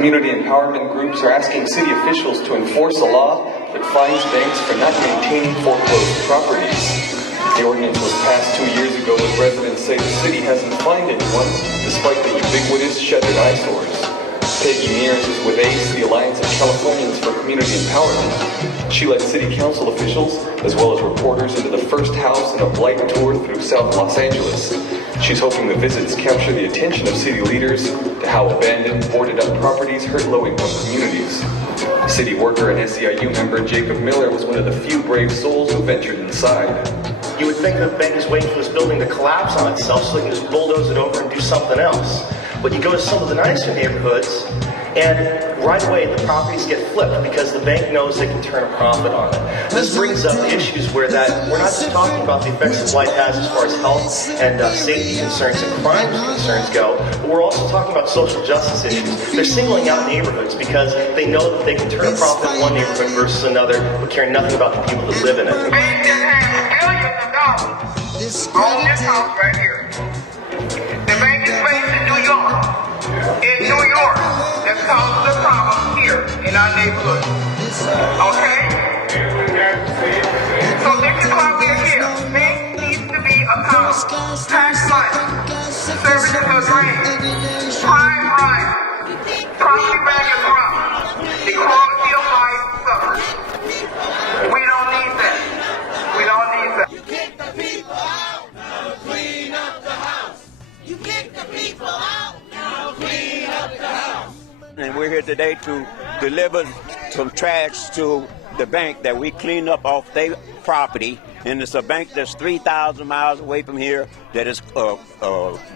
community empowerment groups are asking city officials to enforce a law that fines banks for not maintaining foreclosed properties. The ordinance was passed 2 years ago, but residents say the city hasn't fined anyone, despite the ubiquitous shuttered eyesores. Peggy Mears is with ACE, the Alliance of Californians for Community Empowerment. She led city council officials, as well as reporters, into the first house in a blight tour through South Los Angeles. She's hoping the visits capture the attention of city leaders to how abandoned, boarded-up properties hurt low-income communities. City worker and SEIU member Jacob Miller was one of the few brave souls who ventured inside. You would think that the bank is waiting for this building to collapse on itself so they can just bulldoze it over and do something else. But you go to some of the nicer neighborhoods, and right away the properties get flipped because the bank knows they can turn a profit on it. This brings up issues where that we're not just talking about the effects that blight has as far as health and safety concerns and crime concerns go, but we're also talking about social justice issues. They're singling out neighborhoods because they know that they can turn a profit in one neighborhood versus another, but care nothing about the people that live in it. The bank just has billions of dollars on this house right here. The bank is based in New York. In New York, that causes a problem here in our neighborhood. Okay? So this is why we're here. Bank needs to be accountable. Tax money, services are drained, crime rises, property values drop, the quality of life suffers. We don't need that. We don't need that. You kick the people out, now clean up the house. You kick the people out, now clean up the house. And we're here today to deliver some trash to the bank that we clean up off their property. And it's a bank that's 3,000 miles away from here that is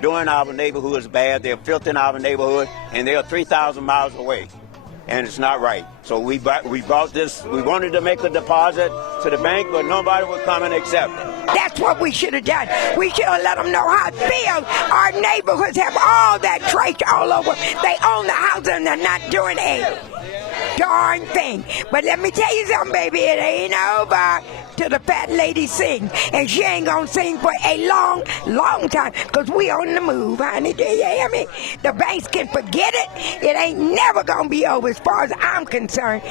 doing our neighborhoods bad. They're filthing our neighborhood, and they are 3,000 miles away. And it's not right. So we bought this. We wanted to make a deposit to the bank, but nobody would come and accept it. That's what we should have done. We should have let them know how it feels. Our neighborhoods have all that trash all over. They own the house and they're not doing a darn thing. But let me tell you something, baby. It ain't over till the fat lady sing. And she ain't gonna sing for a long, long time, because we on the move, honey. Do you hear me? The banks can forget it. It ain't never gonna be over as far as I'm concerned.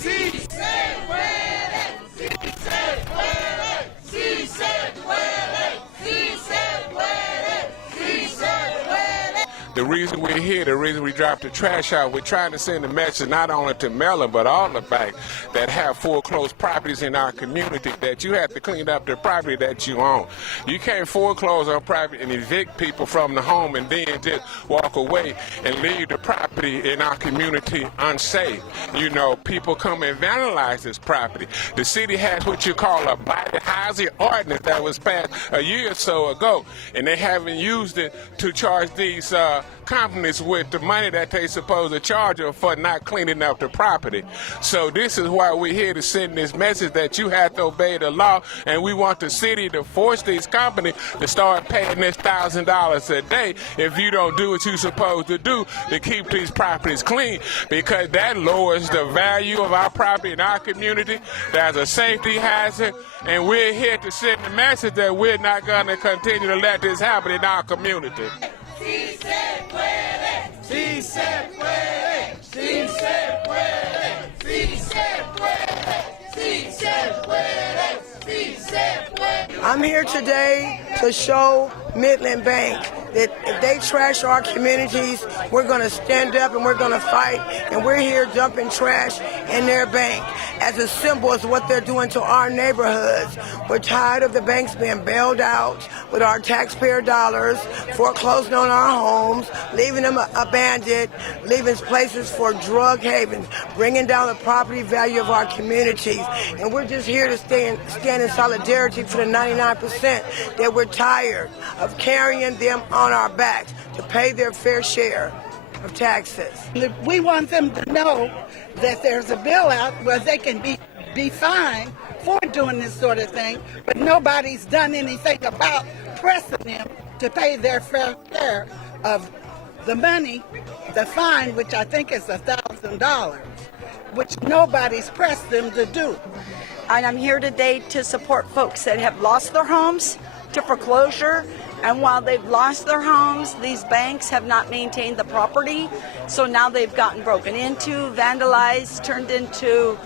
She said where she said where she said where she said where she said where. The reason we're here, the reason we dropped the trash out, we're trying to send a message not only to Mellon, but all the banks that have foreclosed properties in our community, that you have to clean up the property that you own. You can't foreclose on property and evict people from the home and then just walk away and leave the property in our community unsafe. You know, people come and vandalize this property. The city has what you call a blighted housing ordinance that was passed a year or so ago, and they haven't used it to charge these companies with the money that they supposed to charge them for not cleaning up the property. So this is why we're here to send this message that you have to obey the law, and we want the city to force these companies to start paying this $1,000 a day if you don't do what you're supposed to do to keep these properties clean, because that lowers the value of our property in our community. There's a safety hazard, and we're here to send the message that we're not going to continue to let this happen in our community. She said where she said where she said where she said where she said where she said where. I'm here today to show Midland Bank that if they trash our communities, we're going to stand up and we're going to fight, and we're here dumping trash in their bank as a symbol of what they're doing to our neighborhoods. We're tired of the banks being bailed out with our taxpayer dollars, foreclosing on our homes, leaving them abandoned, leaving places for drug havens, bringing down the property value of our communities. And we're just here to stand in solidarity for the 99% that we're tired of carrying them on our backs to pay their fair share of taxes. We want them to know that there's a bill out where they can be fined for doing this sort of thing, but nobody's done anything about pressing them to pay their fair share of the money, the fine, which I think is $1,000, which nobody's pressed them to do. And I'm here today to support folks that have lost their homes to foreclosure, And while they've lost their homes, these banks have not maintained the property. So now they've gotten broken into, vandalized, turned into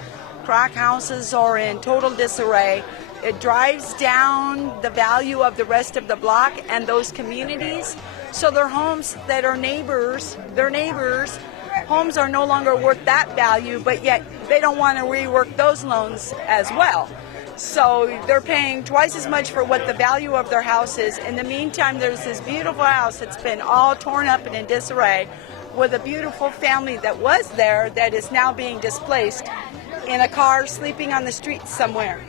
crack houses or in total disarray. It drives down the value of the rest of the block and those communities. So their homes that are neighbors, homes are no longer worth that value, but yet they don't want to rework those loans as well. So they're paying twice as much for what the value of their house is. In the meantime, there's this beautiful house that's been all torn up and in disarray with a beautiful family that was there that is now being displaced in a car sleeping on the street somewhere.